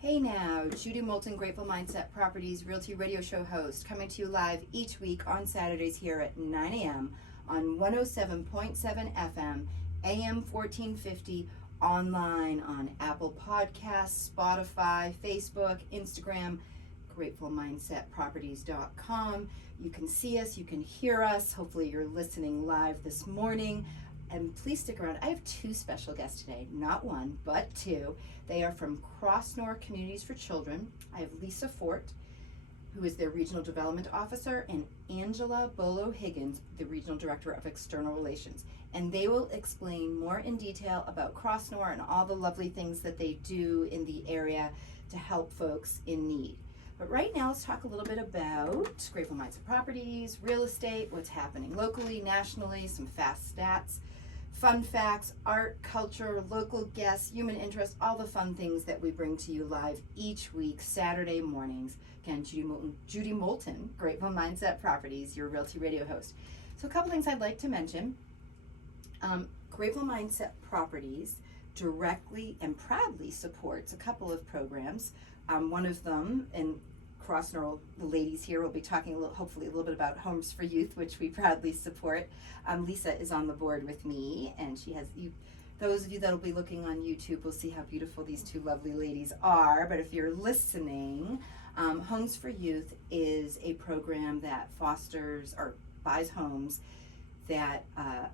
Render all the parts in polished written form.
Hey now, Judy Moulton, Grateful Mindset Properties Realty Radio Show host, coming to you live each week on Saturdays here at 9 a.m. on 107.7 FM, AM 1450, online on Apple Podcasts, Spotify, Facebook, Instagram, gratefulmindsetproperties.com. You can see us, you can hear us. Hopefully you're listening live this morning. And please stick around. I have two special guests today, not one, but two. They are from Crossnore Communities for Children. I have Lisa Fort, who is their Regional Development Officer, and Angela Bollo-Higgins, the Regional Director of External Relations. And they will explain more in detail about Crossnore and all the lovely things that they do in the area to help folks in need. But right now, let's talk a little bit about Grateful Mindset Properties, real estate, what's happening locally, nationally, some fast stats, fun facts, art, culture, local guests, human interest, all the fun things that we bring to you live each week, Saturday mornings. Again, Judy Moulton, Grateful Mindset Properties, your Realty Radio host. So a couple things I'd like to mention. Grateful Mindset Properties directly and proudly supports a couple of programs. One of them, and Crossnore, the ladies here will be talking hopefully a little bit about Homes for Youth, which we proudly support. Lisa is on the board with me, and she has those of you that will be looking on YouTube will see how beautiful these two lovely ladies are. But if you're listening, Homes for Youth is a program that fosters or buys homes that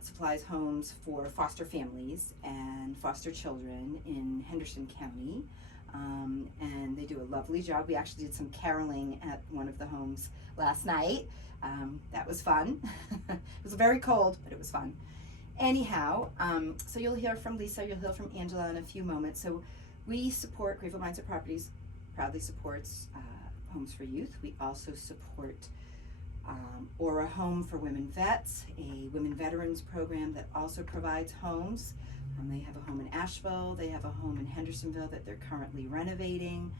supplies homes for foster families and foster children in Henderson County. And they do a lovely job. We actually did some caroling at one of the homes last night. That was fun. It was very cold, but it was fun. Anyhow, so you'll hear from Lisa, you'll hear from Angela in a few moments. So we support, Grateful Mindset Properties proudly supports Homes for Youth. We also support Aura Home for Women Vets, a women veterans program that also provides homes. They have a home in Asheville, they have a home in Hendersonville that they're currently renovating.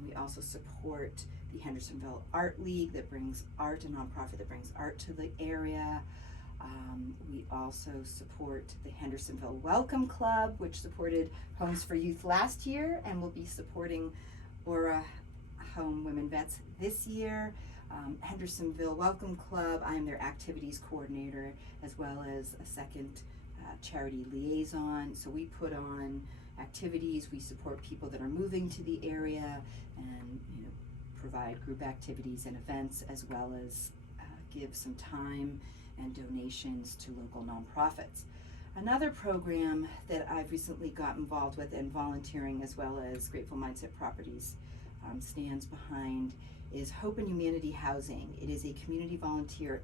We also support the Hendersonville Art League that brings art, a nonprofit that brings art to the area. We also support the Hendersonville Welcome Club, which supported Homes for Youth last year and will be supporting Aura Home Women Vets this year. Hendersonville Welcome Club, I'm their activities coordinator as well as a second charity liaison. So we put on activities, we support people that are moving to the area and provide group activities and events, as well as give some time and donations to local nonprofits. Another program that I've recently got involved with and volunteering as well as Grateful Mindset Properties stands behind is Hope and Humanity Housing. It is a community volunteer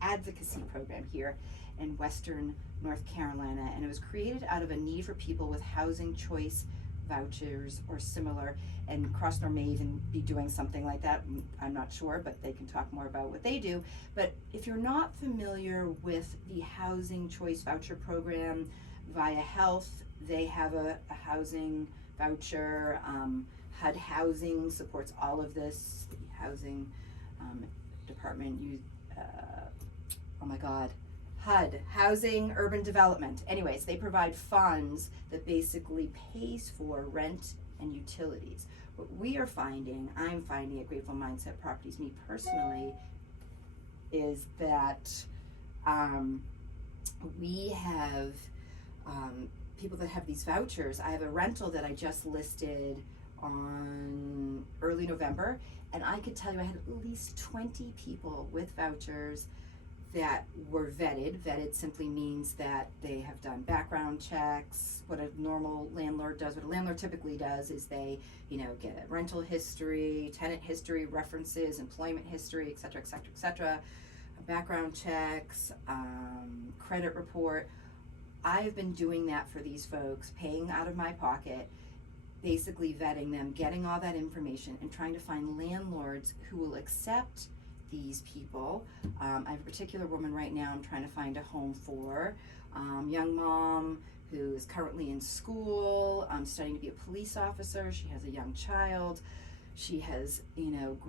advocacy program here in Western North Carolina, and it was created out of a need for people with housing choice vouchers or similar, and Crossnore may even be doing something like that. I'm not sure, but they can talk more about what they do. But if you're not familiar with the housing choice voucher program via Health, they have a housing voucher. HUD Housing supports all of this. The housing department, HUD, Housing Urban Development. Anyways, they provide funds that basically pays for rent and utilities. What I'm finding at Grateful Mindset Properties, me personally, is that we have people that have these vouchers. I have a rental that I just listed on early November, and I could tell you I had at least 20 people with vouchers that were vetted. Vetted simply means that they have done background checks. What a normal landlord does, what a landlord typically does is they, get a rental history, tenant history, references, employment history, et cetera, background checks, credit report. I've been doing that for these folks, paying out of my pocket, basically vetting them, getting all that information, and trying to find landlords who will accept these people. I have a particular woman right now I'm trying to find a home for, young mom who is currently in school, studying to be a police officer. She has a young child. She has,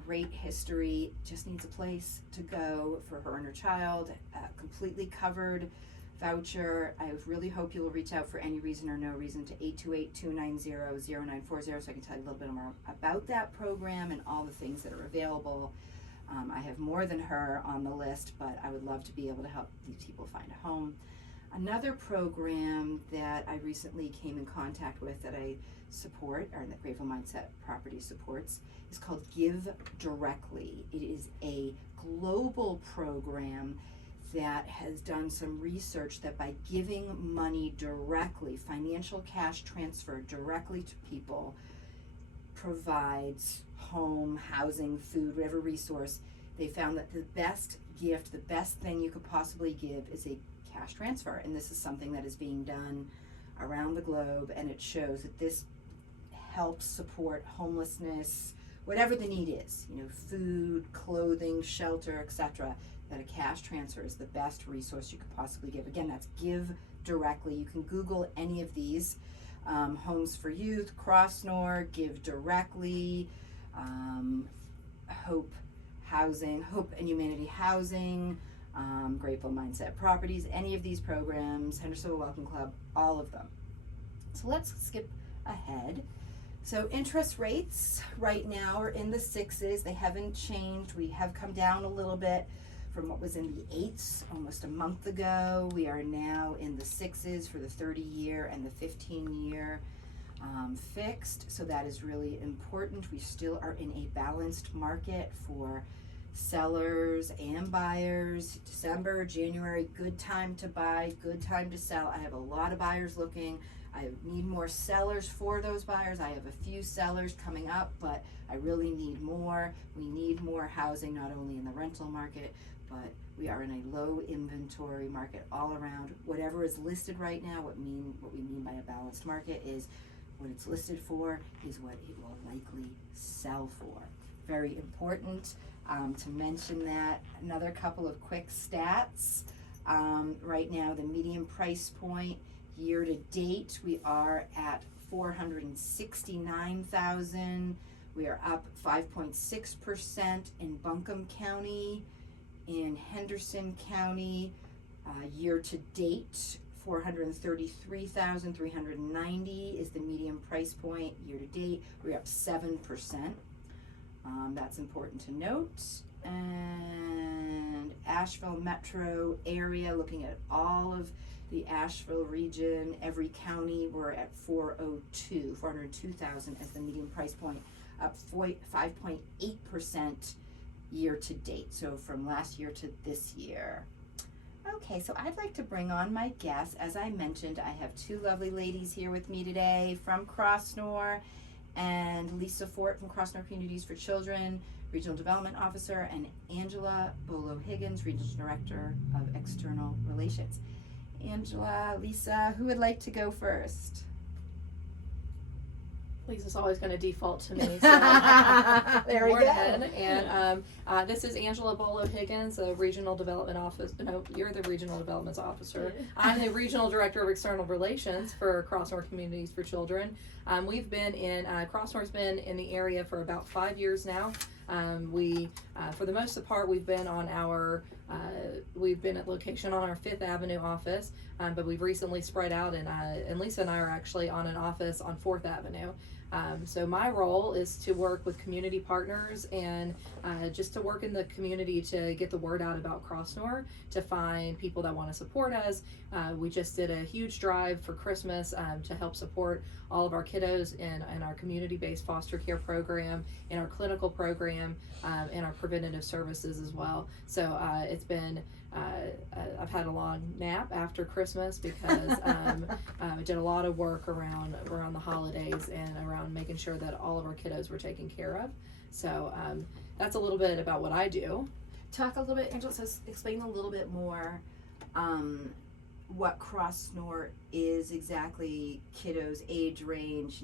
great history, just needs a place to go for her and her child, completely covered voucher. I really hope you'll reach out for any reason or no reason to 828-290-0940 so I can tell you a little bit more about that program and all the things that are available. I have more than her on the list, but I would love to be able to help these people find a home. Another program that I recently came in contact with that I support, or that Grateful Mindset Property supports, is called Give Directly. It is a global program that has done some research that by giving money directly, financial cash transfer directly to people, provides home, housing, food, whatever resource. They found that the best gift, the best thing you could possibly give is a cash transfer. And this is something that is being done around the globe, and it shows that this helps support homelessness, whatever the need is, food, clothing, shelter, etc., that a cash transfer is the best resource you could possibly give. Again, that's Give Directly. You can Google any of these. Homes for Youth, Crossnore, Give Directly, Hope and Humanity Housing, Grateful Mindset Properties, any of these programs, Hendersonville Welcome Club, all of them. So let's skip ahead. So interest rates right now are in the 6s. They haven't changed. We have come down a little bit from what was in the 8s almost a month ago. We are now in the 6s for the 30-year and the 15-year fixed. So that is really important. We still are in a balanced market for sellers and buyers. December, January, good time to buy, good time to sell. I have a lot of buyers looking. I need more sellers for those buyers. I have a few sellers coming up, but I really need more. We need more housing, not only in the rental market, but we are in a low inventory market all around. Whatever is listed right now, what we mean by a balanced market is what it's listed for is what it will likely sell for. Very important to mention that. Another couple of quick stats. Right now, the median price point year to date, we are at $469,000. We are up 5.6% in Buncombe County. In Henderson County, year to date, $433,390 is the median price point year to date. We're up 7%. That's important to note. And Asheville metro area, looking at all of the Asheville region, every county, we're at 402,000 as the median price point, up 5.8% year to date. So from last year to this year. Okay, so I'd like to bring on my guests. As I mentioned, I have two lovely ladies here with me today from Crossnore, and Lisa Fort from Crossnore Communities for Children, Regional Development Officer, and Angela Bollo-Higgins, Regional Director of External Relations. Angela, Lisa, who would like to go first? Lisa's always going to default to me. So there we go. And this is Angela Bollo-Higgins, a Regional Development Officer. No, you're the Regional Development Officer. I'm the Regional Director of External Relations for Crossnore Communities for Children. We've been in, Crossnore's been in the area for about 5 years now. For the most part, we've been at location on our 5th Avenue office, but we've recently spread out, and Lisa and I are actually on an office on 4th Avenue. So my role is to work with community partners and just to work in the community to get the word out about Crossnore, to find people that want to support us. We just did a huge drive for Christmas to help support all of our kiddos in our community-based foster care program, in our clinical program, and our preventative services as well. So it's been I've had a long nap after Christmas because I did a lot of work around the holidays and around making sure that all of our kiddos were taken care of. So that's a little bit about what I do. Talk a little bit, Angela, so explain a little bit more what Crossnore is exactly, kiddos, age range,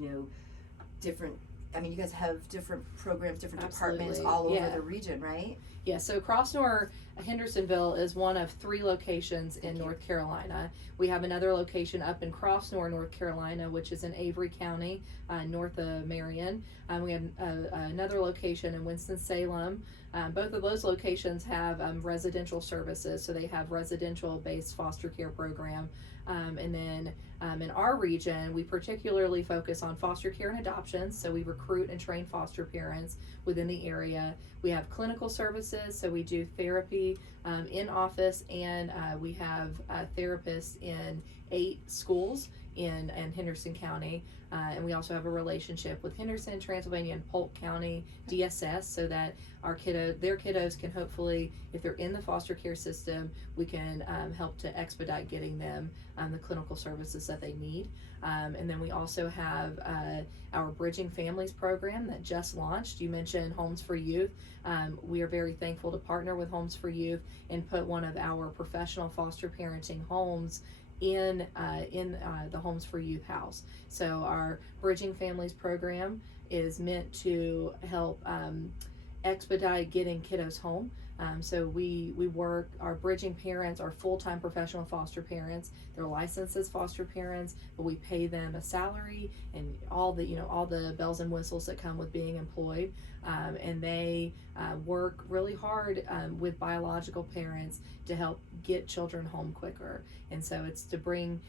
different I mean, you guys have different programs, different departments Absolutely. all over Yeah. the region, right? Yeah, so Crossnore, Hendersonville is one of 3 locations in Thank you. North Carolina. We have another location up in Crossnore, North Carolina, which is in Avery County, north of Marion. We have another location in Winston-Salem. Both of those locations have residential services, so they have residential-based foster care program. And then in our region, we particularly focus on foster care and adoptions, so we recruit and train foster parents within the area. We have clinical services, so we do therapy in office, and we have therapists in 8 schools in Henderson County. And we also have a relationship with Henderson, Transylvania, and Polk County DSS, so that their kiddos can hopefully, if they're in the foster care system, we can help to expedite getting them the clinical services that they need. And then we also have our Bridging Families program that just launched. You mentioned Homes for Youth. We are very thankful to partner with Homes for Youth and put one of our professional foster parenting homes in the Homes for Youth house. So our Bridging Families program is meant to help expedite getting kiddos home. So we work, our bridging parents are full-time professional foster parents. They're licensed as foster parents, but we pay them a salary and all the bells and whistles that come with being employed. And they work really hard with biological parents to help get children home quicker. And so it's to bring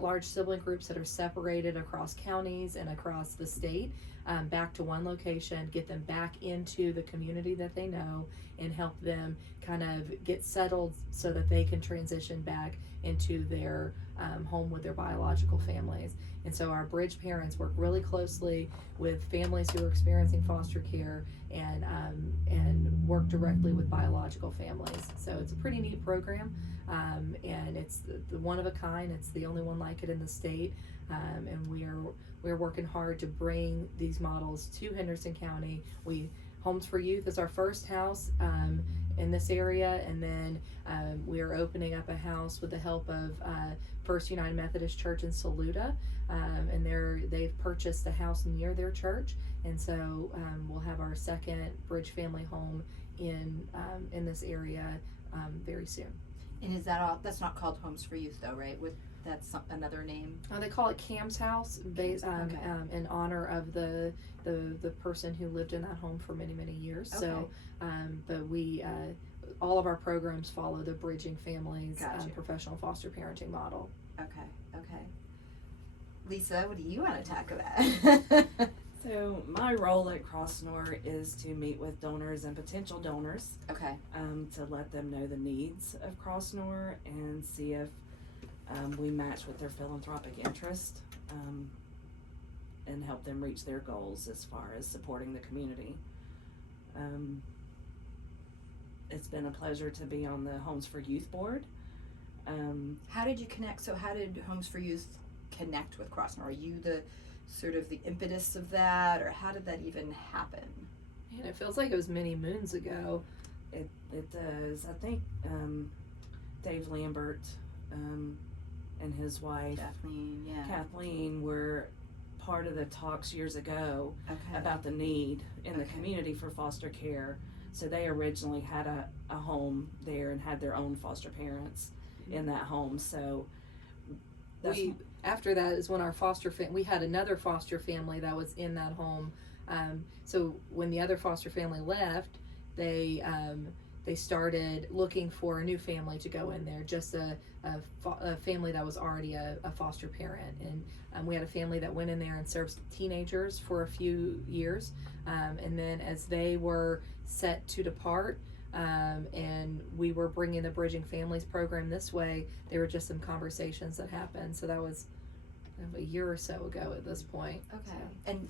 large sibling groups that are separated across counties and across the state back to one location, get them back into the community that they know, and help them kind of get settled so that they can transition back into their home with their biological families. And so our bridge parents work really closely with families who are experiencing foster care and work directly with biological families. So it's a pretty neat program, and it's the one of a kind. It's the only one like it in the state, and we're working hard to bring these models to Henderson County. Homes for Youth is our first house in this area, and then we are opening up a house with the help of First United Methodist Church in Saluda, and they've purchased a house near their church, and so we'll have our second Bridge family home in this area very soon. And is that all? That's not called Homes for Youth, though, right? That's another name. They call it Cam's House, based in honor of the person who lived in that home for many, many years. Okay. So, but we all of our programs follow the Bridging Families Gotcha. Professional foster parenting model. Okay. Lisa, what do you want to talk about? So my role at Crossnore is to meet with donors and potential donors, Okay. to let them know the needs of Crossnore and see if we match with their philanthropic interest, and help them reach their goals as far as supporting the community. It's been a pleasure to be on the Homes for Youth board. How did you connect? So how did Homes for Youth connect with Crossnore? Are you the sort of the impetus of that, or how did that even happen? And it feels like it was many moons ago. It does. I think Dave Lambert and his wife Kathleen were part of the talks years ago about the need in the community for foster care. So they originally had a home there and had their own foster parents in that home. So After that is when our we had another foster family that was in that home. So when the other foster family left, they started looking for a new family to go in there, just a family that was already a foster parent. And we had a family that went in there and served teenagers for a few years. And then as they were set to depart, and we were bringing the Bridging Families program this way, there were just some conversations that happened. So that was a year or so ago at this point. Okay. And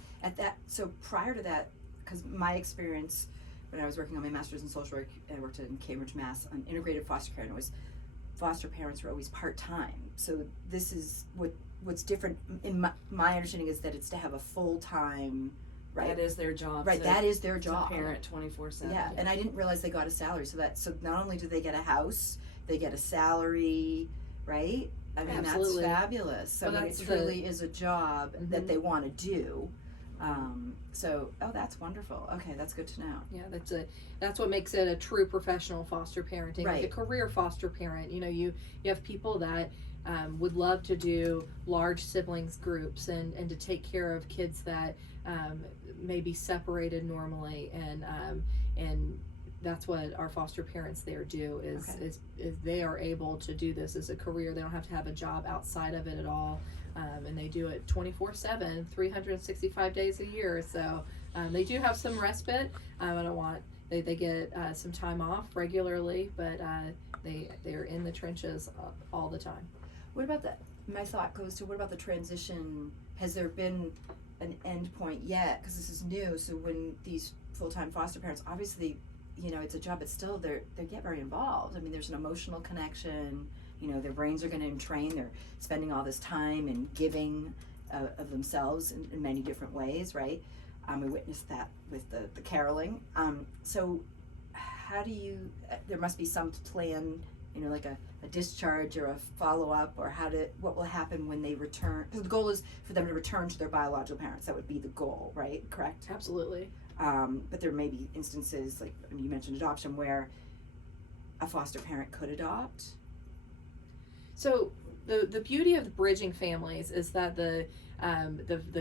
so prior to that, because my experience when I was working on my master's in social work, I worked in Cambridge, Mass, on integrated foster care, and it was foster parents were always part-time. So this is what's different in my understanding is that it's to have a full-time, right? That is their job. Right, that is their job. To parent 24/7. Yeah, and I didn't realize they got a salary. So not only do they get a house, they get a salary, right? I mean, Absolutely. that's fabulous. So Well, I mean, it truly is a job that they want to do, That's wonderful. Okay, that's good to know. Yeah, that's what makes it a true professional foster parenting, Right. like a career foster parent. You have people that would love to do large siblings groups and to take care of kids that may be separated normally, and that's what our foster parents there do is they are able to do this as a career. They don't have to have a job outside of it at all. And they do it 24/7, 365 days a year. So they do have some respite. They get some time off regularly, but they're in the trenches all the time. What about my thought goes to, what about the transition? Has there been an end point yet? Because this is new. So when these full-time foster parents, obviously, it's a job, but still they get very involved. I mean, there's an emotional connection. Their brains are going to entrain. They're spending all this time and giving of themselves in many different ways, right? We witnessed that with the caroling. So how do you, there must be some plan, like a discharge or a follow-up, or what will happen when they return? So the goal is for them to return to their biological parents. That would be the goal, right? Correct? Absolutely. But there may be instances, like you mentioned adoption, where a foster parent could adopt. So the beauty of the bridging families is that the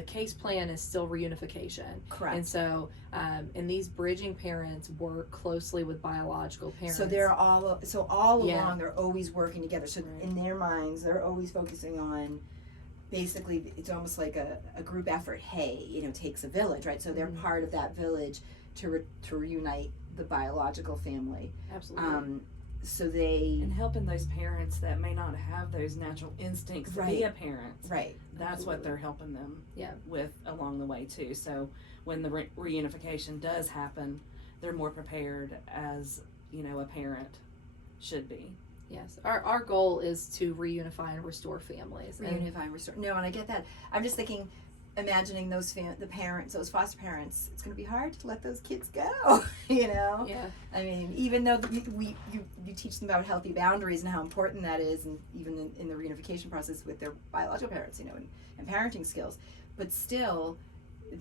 case plan is still reunification. Correct. And so and these bridging parents work closely with biological parents. So they're all along they're always working together. So Right. in their minds, they're always focusing on, basically it's almost like a group effort. Hey, takes a village, right? So they're part of that village to reunite the biological family. Absolutely. And helping those parents that may not have those natural instincts to be a parent. Right. That's what they're helping them Yeah. with along the way too. So when the reunification does happen, they're more prepared as, a parent should be. Yes. Our goal is to reunify and restore families. Reunify and restore. No, and I get that. I'm just thinking, imagining those the parents, those foster parents, it's going to be hard to let those kids go, Yeah. I mean, even though you teach them about healthy boundaries and how important that is, and even in the reunification process with their biological parents, and parenting skills, but still,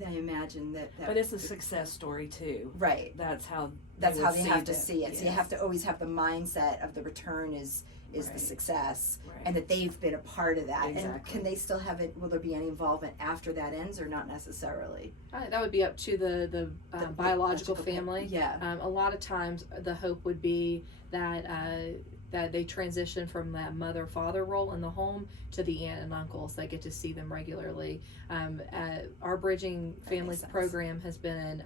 I imagine that but it's a success story too. Right. That's how they have to see it. Yes. So you have to always have the mindset of the return is Right. the success, Right. and that they've been a part of that. Exactly. And can they still have it? Will there be any involvement after that ends, or not necessarily? That would be up to the biological family. Yeah. A lot of times the hope would be that they transition from that mother-father role in the home to the aunt and uncles that get to see them regularly. Our Bridging Families program has been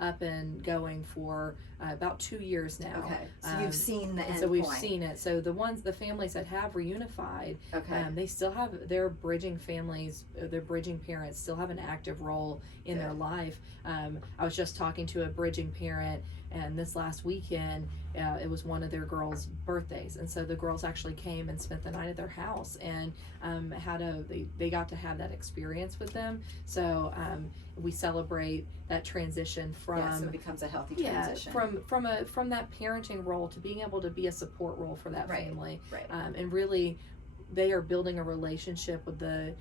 up and going for about 2 years now. Okay, so you've seen the end so we've point. seen it. So the families that have reunified, Okay. they still have their bridging families, their bridging parents still have an active role in their life. I was just talking to a bridging parent, and this last weekend, it was one of their girls' birthdays, and so the girls actually came and spent the night at their house, and they got to have that experience with them. So we celebrate that transition from so it becomes a healthy transition. from that parenting role to being able to be a support role for that family. Right. And really, they are building a relationship with the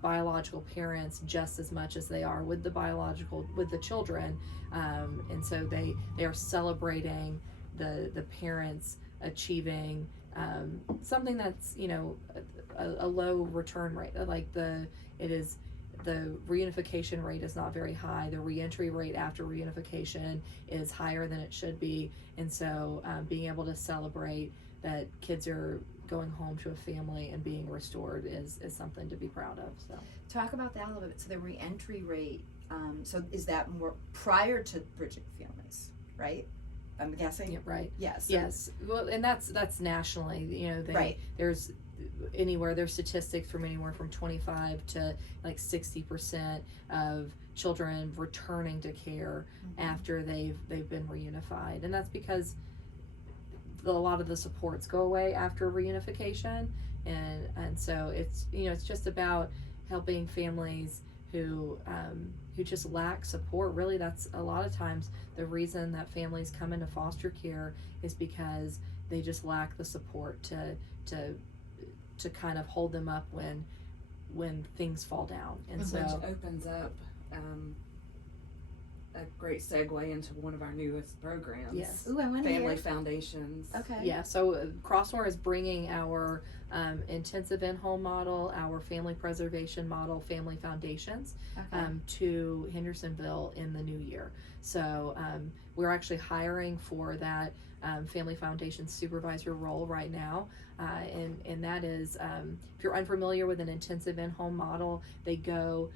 biological parents just as much as they are with the children, and so they are celebrating the parents achieving something that's a low return rate. The reunification rate is not very high. The reentry rate after reunification is higher than it should be, and so being able to celebrate that kids are going home to a family and being restored is something to be proud of. So Talk about that a little bit. So the reentry rate, so is that more prior to bridging families, right? I'm guessing. yeah, right. Yes. Yes. Well, and that's nationally. Right. There's statistics from anywhere from 25 to like 60% of children returning to care after they've been reunified, and that's because a lot of the supports go away after reunification, and so it's it's just about helping families who just lack support. Really, that's a lot of times the reason that families come into foster care is because they just lack the support to kind of hold them up when things fall down, and Which so opens up a great segue into one of our newest programs. Yes. Ooh, I want to Family hear. Foundations. Okay. Yeah, so Crossnore is bringing our intensive in-home model, our family preservation model, Family Foundations, Okay. to Hendersonville in the new year. So we're actually hiring for that Family Foundation supervisor role right now. And that is, if you're unfamiliar with an intensive in-home model, they go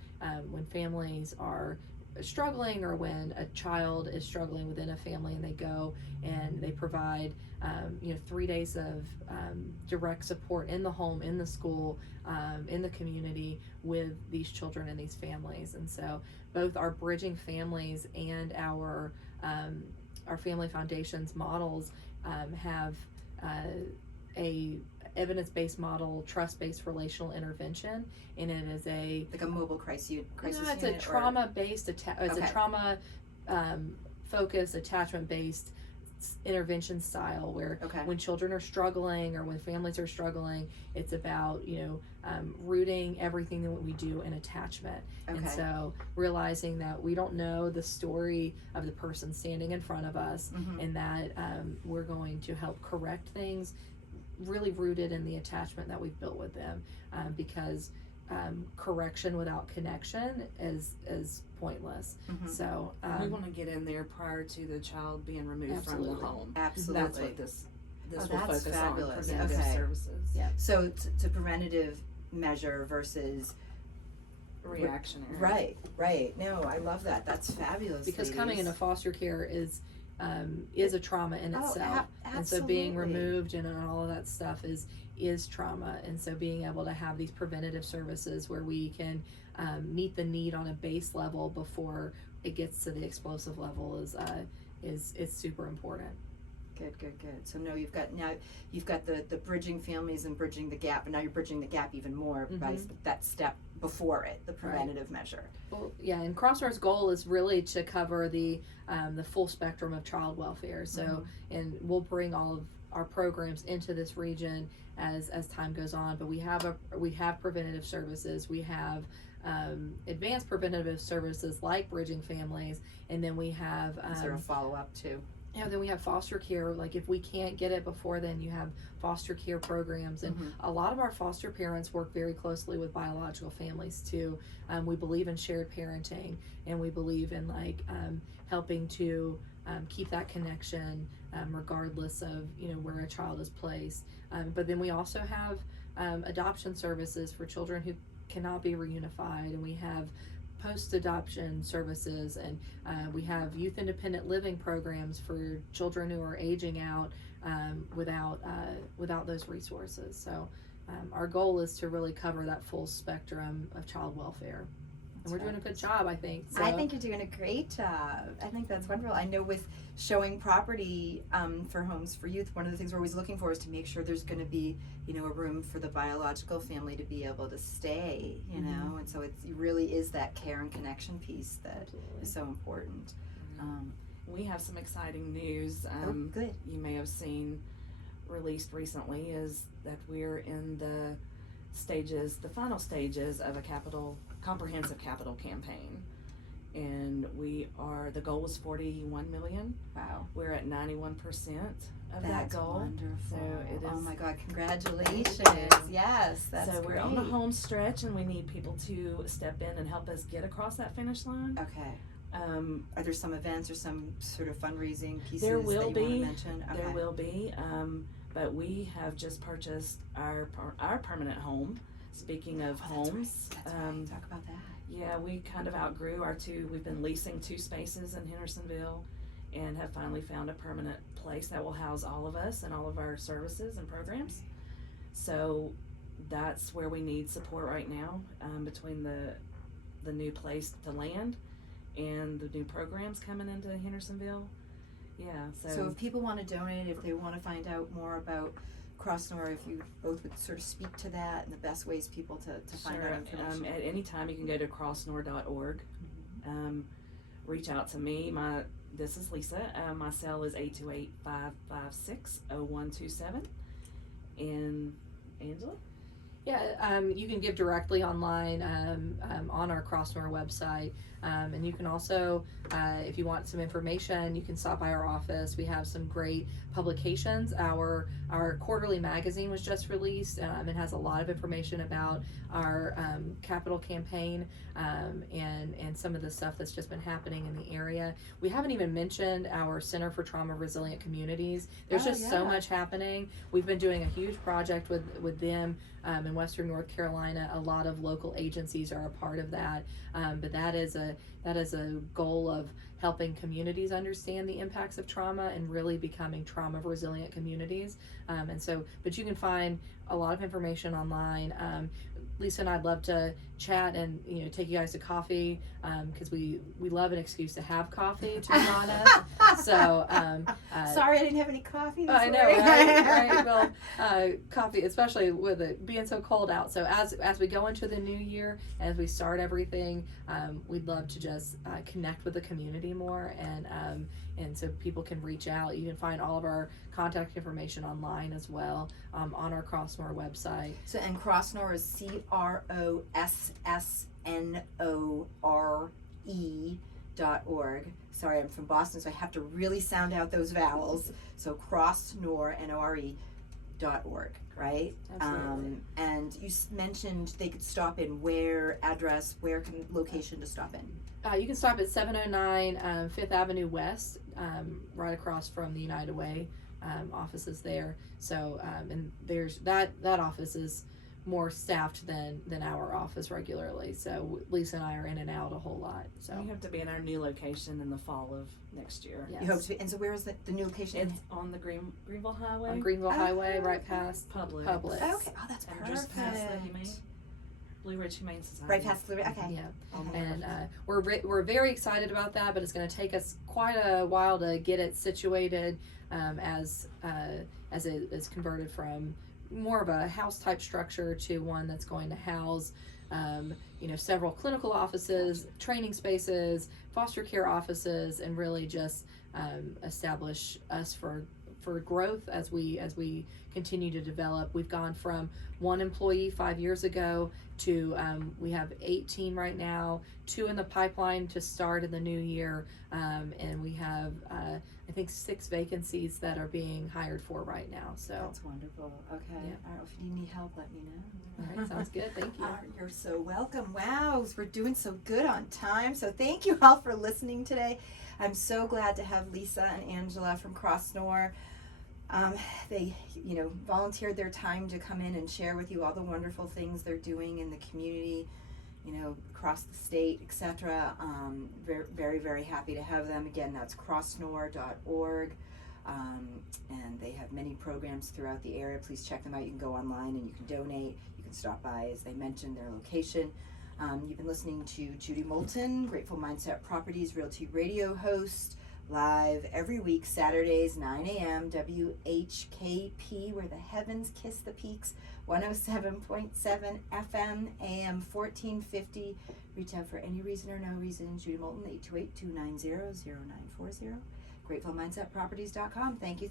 when families are struggling or when a child is struggling within a family, and they go and they provide 3 days of direct support in the home, in the school, in the community with these children and these families. And so both our Bridging Families and our Family Foundations models have a evidence-based model, trust-based relational intervention, and it is Like a mobile crisis unit. it's a trauma-based it's Okay. a trauma focused, attachment-based intervention style where Okay. when children are struggling or when families are struggling, it's about rooting everything that we do in attachment. Okay. And so realizing that we don't know the story of the person standing in front of us, Mhm. and that we're going to help correct things really rooted in the attachment that we've built with them, because correction without connection is pointless. Mhm. So We want to get in there prior to the child being removed from Absolutely. the home. Absolutely. That's what this Oh, will that's focus fabulous. on, preventative Okay. services. Yeah. So to preventative measure versus Reactionary. right. No, I love that. That's fabulous. because coming ladies. into foster care is a trauma in Oh, itself, and so absolutely. being removed and all of that stuff is trauma. And so being able to have these preventative services where we can meet the need on a base level before it gets to the explosive level is super important. Good. So no, you've got the bridging families and bridging the gap, and now you're bridging the gap even more by that step before it, the preventative measure. Well, yeah, and Crossnore's goal is really to cover the full spectrum of child welfare. So, and we'll bring all of our programs into this region as time goes on. But we have preventative services. We have advanced preventative services like Bridging Families, and then we have Is there a follow up too? yeah, then we have foster care. Like if we can't get it before then, you have foster care programs. And a lot of our foster parents work very closely with biological families too. We believe in shared parenting, and we believe in helping to keep that connection regardless of where a child is placed. But then we also have adoption services for children who cannot be reunified, and we have post-adoption services, and we have youth independent living programs for children who are aging out without those resources. So our goal is to really cover that full spectrum of child welfare. And we're doing a good job, I think. So. I think you're doing a great job. I think that's wonderful. I know with showing property for homes for youth, one of the things we're always looking for is to make sure there's going to be, a room for the biological family to be able to stay, and so it really is that care and connection piece that is so important. We have some exciting news. Good. You may have seen released recently is that we're in the final stages of a comprehensive capital campaign, and the goal was 41 million. Wow. We're at 91% of that goal. Wonderful. So it is. Oh my God! Congratulations. Thank you. Yes, that's so great. we're on the home stretch, and we need people to step in and help us get across that finish line. Okay. Are there some events or some sort of fundraising pieces There will that you be. want to mention? Okay. There will be. But we have just purchased our permanent home. Speaking of homes, That's right. Talk about that. Yeah, we kind of outgrew we've been leasing 2 spaces in Hendersonville, and have finally found a permanent place that will house all of us and all of our services and programs. So that's where we need support right now, between the new place to land and the new programs coming into Hendersonville. Yeah, So if people want to donate, if they want to find out more about Crossnore, if you both would sort of speak to that and the best ways people to find out information. At any time you can go to crossnore.org. Reach out to me. This is Lisa. My cell is 828-556-0127. And Angela? Yeah, you can give directly online on our Crossnore website. And you can also, if you want some information, you can stop by our office. We have some great publications. Our quarterly magazine was just released. It has a lot of information about our capital campaign and some of the stuff that's just been happening in the area. We haven't even mentioned our Center for Trauma Resilient Communities. There's just so much happening. We've been doing a huge project with them in Western North Carolina. A lot of local agencies are a part of that, but that is a goal of helping communities understand the impacts of trauma and really becoming trauma resilient communities. But you can find a lot of information online. Lisa and I'd love to chat and take you guys to coffee because we love an excuse to have coffee, to be honest. So sorry I didn't have any coffee this I know, morning. right? Well, coffee, especially with it being so cold out. So as we go into the new year, as we start everything, we'd love to just connect with the community more, and so people can reach out. You can find all of our contact information online as well on our Crossnore website. So, and Crossnore is CROSSNORE.org. Sorry, I'm from Boston, so I have to really sound out those vowels. So Crossnore, NORE.org, right? Absolutely. And you mentioned they could stop in location to stop in? You can stop at 709 Fifth Avenue West, right across from the United Way offices there. So, and there's that office is more staffed than our office regularly. So Lisa and I are in and out a whole lot. So we have to be in our new location in the fall of next year. Yes. You hope to be, and so where is the new location? It's on the Greenville Highway. On Greenville Highway, right past Publix. Publix. Okay, oh, that's And perfect. just past the Blue Ridge Humane Society. Right past the okay. Yeah, Oh, and we're very excited about that, but it's going to take us quite a while to get it situated as it is converted from more of a house type structure to one that's going to house several clinical offices, training spaces, foster care offices, and really just establish us for growth as we continue to develop. We've gone from 1 employee 5 years ago to we have 18 right now, 2 in the pipeline to start in the new year, and we have I think 6 vacancies that are being hired for right now. So that's wonderful. Okay. Yeah. All right, if you need any help, let me know. All right, sounds good. Thank you. You're so welcome. Wow, we're doing so good on time. So thank you all for listening today. I'm so glad to have Lisa and Angela from Crossnore. They, volunteered their time to come in and share with you all the wonderful things they're doing in the community, across the state, etc. Very, very, very happy to have them. Again, that's crossnore.org. And they have many programs throughout the area. Please check them out. You can go online and you can donate. You can stop by, as they mentioned, their location. You've been listening to Judy Moulton, Grateful Mindset Properties Realty Radio host, live every week, Saturdays, 9 a.m., WHKP, where the heavens kiss the peaks, 107.7 FM, AM 1450. Reach out for any reason or no reason. Judy Moulton, 828-290-0940. GratefulMindsetProperties.com. Thank you.